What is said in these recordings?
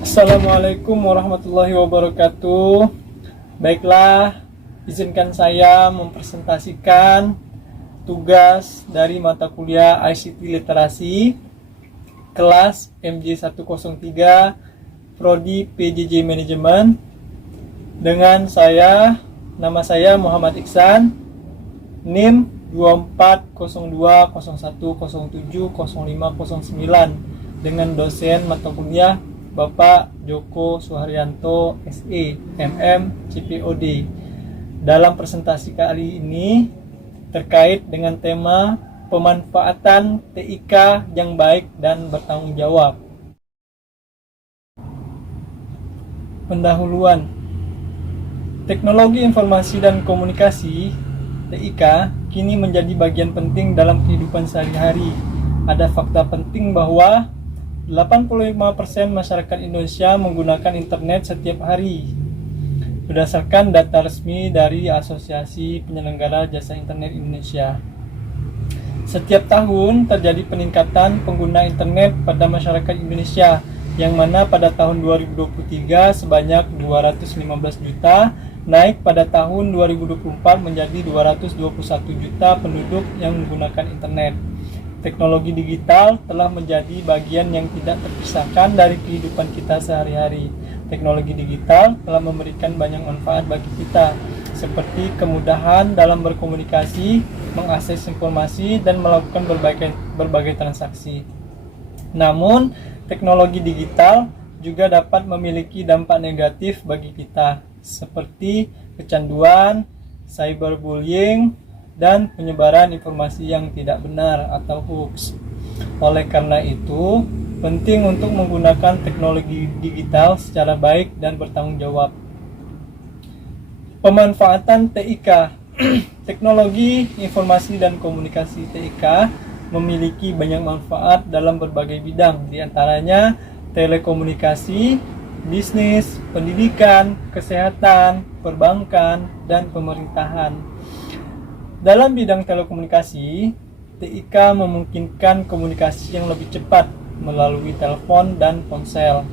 Assalamualaikum warahmatullahi wabarakatuh. Baiklah, izinkan saya mempresentasikan tugas dari mata kuliah ICT Literasi kelas MJ103 Prodi PJJ Manajemen dengan nama saya Muhammad Iksan, NIM 240201070509 dengan dosen mata kuliah Bapak Joko Suharyanto SE MM CPOD. Dalam presentasi kali ini terkait dengan tema pemanfaatan TIK yang baik dan bertanggung jawab. Pendahuluan. Teknologi informasi dan komunikasi TIK kini menjadi bagian penting dalam kehidupan sehari-hari. Ada fakta penting bahwa 85% masyarakat Indonesia menggunakan internet setiap hari. Berdasarkan data resmi dari Asosiasi Penyelenggara Jasa Internet Indonesia. Setiap tahun terjadi peningkatan pengguna internet pada masyarakat Indonesia, yang mana pada tahun 2023 sebanyak 215 juta, naik pada tahun 2024 menjadi 221 juta penduduk yang menggunakan internet. Teknologi digital telah menjadi bagian yang tidak terpisahkan dari kehidupan kita sehari-hari. Teknologi digital telah memberikan banyak manfaat bagi kita, seperti kemudahan dalam berkomunikasi, mengakses informasi, dan melakukan berbagai transaksi. Namun, teknologi digital juga dapat memiliki dampak negatif bagi kita, seperti kecanduan, cyberbullying, dan penyebaran informasi yang tidak benar atau hoax. Oleh karena itu, penting untuk menggunakan teknologi digital secara baik dan bertanggung jawab. Pemanfaatan TIK. Teknologi informasi dan komunikasi TIK memiliki banyak manfaat dalam berbagai bidang, diantaranya telekomunikasi, bisnis, pendidikan, kesehatan, perbankan, dan pemerintahan. Dalam bidang telekomunikasi, TIK memungkinkan komunikasi yang lebih cepat melalui telepon dan ponsel.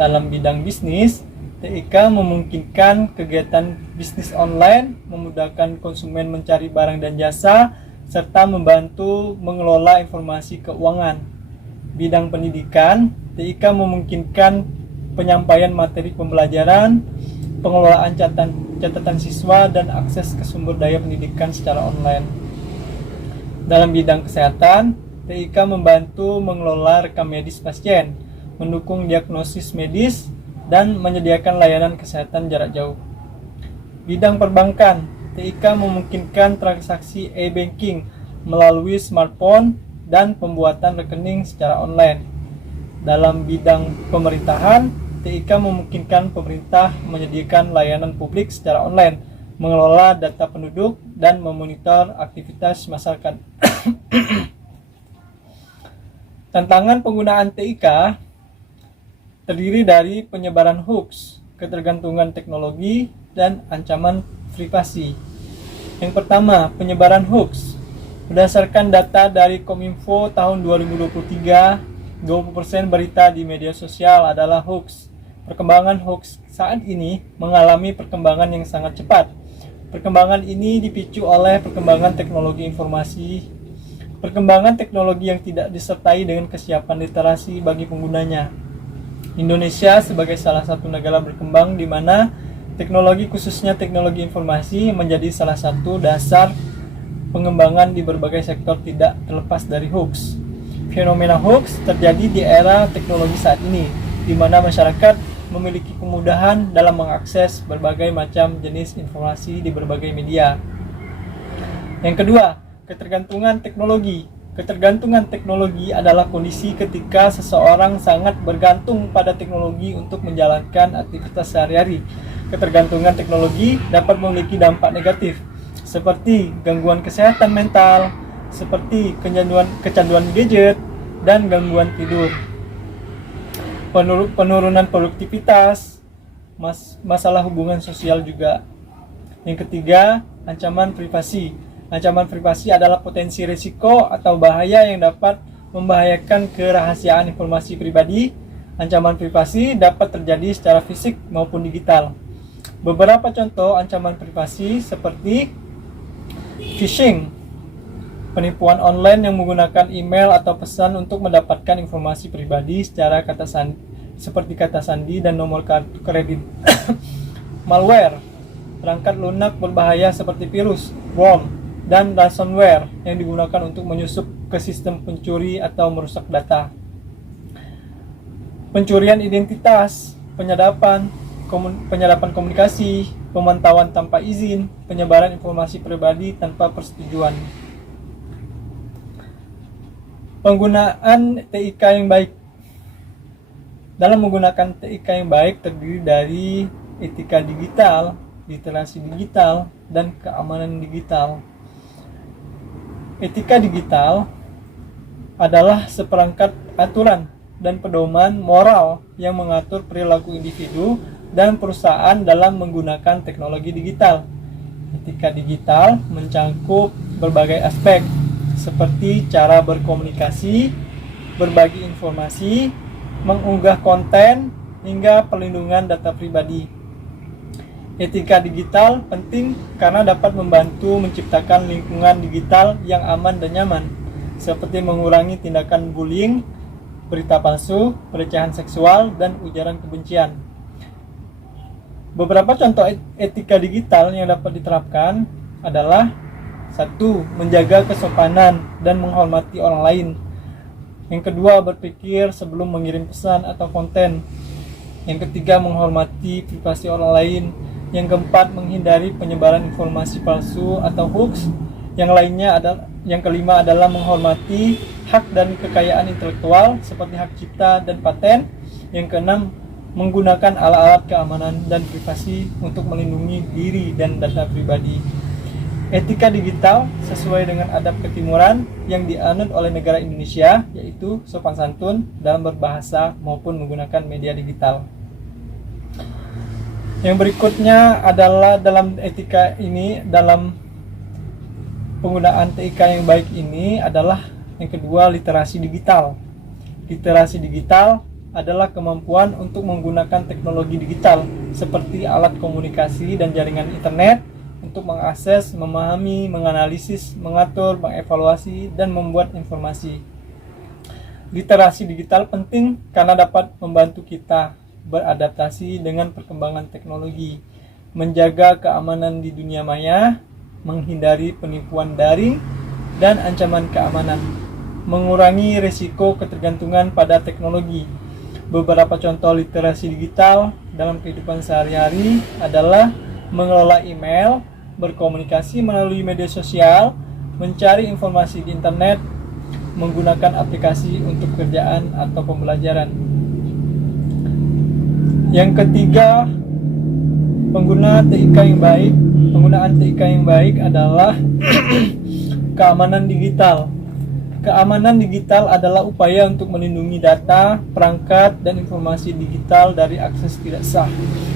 Dalam bidang bisnis, TIK memungkinkan kegiatan bisnis online, memudahkan konsumen mencari barang dan jasa, serta membantu mengelola informasi keuangan. Bidang pendidikan, TIK memungkinkan penyampaian materi pembelajaran, pengelolaan catatan siswa, dan akses ke sumber daya pendidikan secara online. Dalam bidang kesehatan, TIK membantu mengelola rekam medis pasien, mendukung diagnosis medis, dan menyediakan layanan kesehatan jarak jauh. Bidang perbankan, TIK memungkinkan transaksi e-banking melalui smartphone dan pembuatan rekening secara online. Dalam bidang pemerintahan, TIK memungkinkan pemerintah menyediakan layanan publik secara online, mengelola data penduduk, dan memonitor aktivitas masyarakat. Tantangan penggunaan TIK terdiri dari penyebaran hoax, ketergantungan teknologi, dan ancaman privasi. Yang pertama, penyebaran hoax. Berdasarkan data dari Kominfo tahun 2023, 20% berita di media sosial adalah hoax. Perkembangan hoax saat ini mengalami perkembangan yang sangat cepat. Perkembangan ini dipicu oleh perkembangan teknologi informasi, perkembangan teknologi yang tidak disertai dengan kesiapan literasi bagi penggunanya. Indonesia sebagai salah satu negara berkembang di mana teknologi, khususnya teknologi informasi, menjadi salah satu dasar pengembangan di berbagai sektor tidak terlepas dari hoax. Fenomena hoax terjadi di era teknologi saat ini, di mana masyarakat memiliki kemudahan dalam mengakses berbagai macam jenis informasi di berbagai media. Yang kedua, ketergantungan teknologi. Ketergantungan teknologi adalah kondisi ketika seseorang sangat bergantung pada teknologi untuk menjalankan aktivitas sehari-hari. Ketergantungan teknologi dapat memiliki dampak negatif, seperti gangguan kesehatan mental, seperti kecanduan gadget, dan gangguan tidur. Penurunan produktivitas, masalah hubungan sosial juga. Yang ketiga, ancaman privasi. Ancaman privasi adalah potensi risiko atau bahaya yang dapat membahayakan kerahasiaan informasi pribadi Ancaman privasi dapat terjadi secara fisik maupun digital. Beberapa contoh ancaman privasi seperti phishing, penipuan online yang menggunakan email atau pesan untuk mendapatkan informasi pribadi secara seperti kata sandi dan nomor kartu kredit. Malware, perangkat lunak berbahaya seperti virus, worm, dan ransomware yang digunakan untuk menyusup ke sistem pencuri atau merusak data. Pencurian identitas, penyadapan komunikasi, pemantauan tanpa izin, penyebaran informasi pribadi tanpa persetujuan. Penggunaan TIK yang baik. Dalam menggunakan TIK yang baik terdiri dari etika digital, literasi digital, dan keamanan digital. Etika digital adalah seperangkat aturan dan pedoman moral yang mengatur perilaku individu dan perusahaan dalam menggunakan teknologi digital. Etika digital mencangkup berbagai aspek seperti cara berkomunikasi, berbagi informasi, mengunggah konten, hingga perlindungan data pribadi. Etika digital penting karena dapat membantu menciptakan lingkungan digital yang aman dan nyaman, seperti mengurangi tindakan bullying, berita palsu, pelecehan seksual, dan ujaran kebencian. Beberapa contoh etika digital yang dapat diterapkan adalah 1. Menjaga kesopanan dan menghormati orang lain. Yang kedua, berpikir sebelum mengirim pesan atau konten. Yang ketiga, menghormati privasi orang lain. Yang keempat, menghindari penyebaran informasi palsu atau hoax. Yang kelima adalah menghormati hak dan kekayaan intelektual seperti hak cipta dan paten. Yang keenam, menggunakan alat-alat keamanan dan privasi untuk melindungi diri dan data pribadi. Etika digital sesuai dengan adab ketimuran yang dianut oleh negara Indonesia, yaitu sopan santun dalam berbahasa maupun menggunakan media digital. Yang berikutnya adalah dalam penggunaan TIK yang baik ini adalah yang kedua, literasi digital. Literasi digital adalah kemampuan untuk menggunakan teknologi digital seperti alat komunikasi dan jaringan internet untuk mengakses, memahami, menganalisis, mengatur, mengevaluasi, dan membuat informasi. Literasi digital penting karena dapat membantu kita beradaptasi dengan perkembangan teknologi, menjaga keamanan di dunia maya, menghindari penipuan daring dan ancaman keamanan, mengurangi risiko ketergantungan pada teknologi. Beberapa contoh literasi digital dalam kehidupan sehari-hari adalah mengelola email, berkomunikasi melalui media sosial, mencari informasi di internet, menggunakan aplikasi untuk pekerjaan atau pembelajaran. Yang ketiga, penggunaan TIK yang baik adalah keamanan digital. Keamanan digital adalah upaya untuk melindungi data, perangkat, dan informasi digital dari akses tidak sah,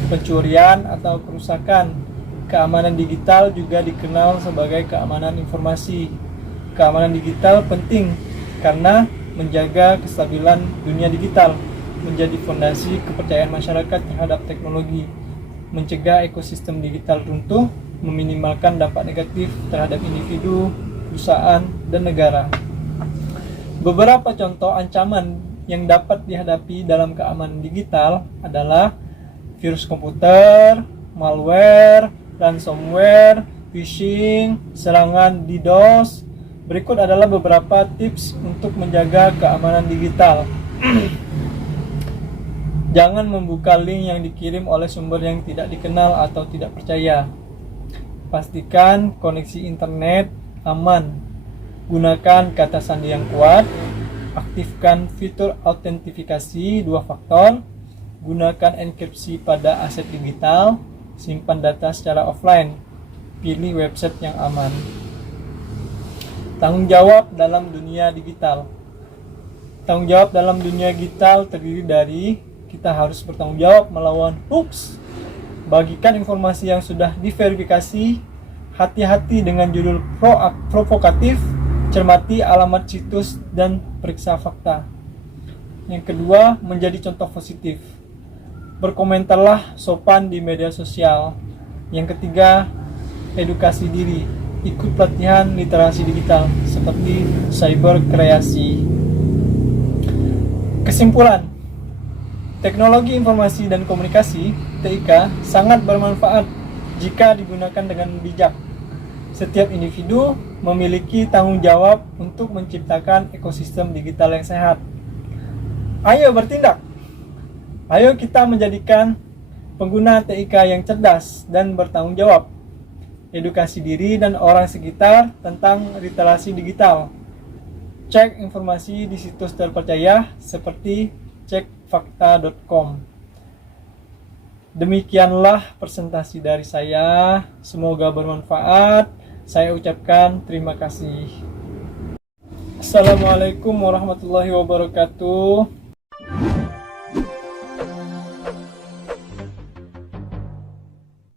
pencurian, atau kerusakan. Keamanan digital juga dikenal sebagai keamanan informasi. Keamanan digital penting karena menjaga kestabilan dunia digital, menjadi fondasi kepercayaan masyarakat terhadap teknologi, mencegah ekosistem digital runtuh, meminimalkan dampak negatif terhadap individu, perusahaan, dan negara. Beberapa contoh ancaman yang dapat dihadapi dalam keamanan digital adalah virus komputer, malware, ransomware, phishing, serangan DDoS. Berikut adalah beberapa tips untuk menjaga keamanan digital. Jangan membuka link yang dikirim oleh sumber yang tidak dikenal atau tidak percaya. Pastikan koneksi internet aman. Gunakan kata sandi yang kuat. Aktifkan fitur autentifikasi 2 faktor. Gunakan enkripsi pada aset digital. Simpan data secara offline. Pilih website yang aman. Tanggung jawab dalam dunia digital. Tanggung jawab dalam dunia digital terdiri dari kita harus bertanggung jawab melawan hoax. Bagikan informasi yang sudah diverifikasi. Hati-hati dengan judul provokatif. Cermati alamat situs dan periksa fakta. Yang kedua, menjadi contoh positif. Berkomentarlah sopan di media sosial. Yang ketiga, edukasi diri. Ikut pelatihan literasi digital seperti cyber kreasi. Kesimpulan, teknologi informasi dan komunikasi (TIK) sangat bermanfaat jika digunakan dengan bijak. Setiap individu memiliki tanggung jawab untuk menciptakan ekosistem digital yang sehat. Ayo bertindak. Ayo kita menjadikan pengguna TIK yang cerdas dan bertanggung jawab. Edukasi diri dan orang sekitar tentang literasi digital. Cek informasi di situs terpercaya seperti cekfakta.com. Demikianlah presentasi dari saya. Semoga bermanfaat. Saya ucapkan terima kasih. Assalamualaikum warahmatullahi wabarakatuh.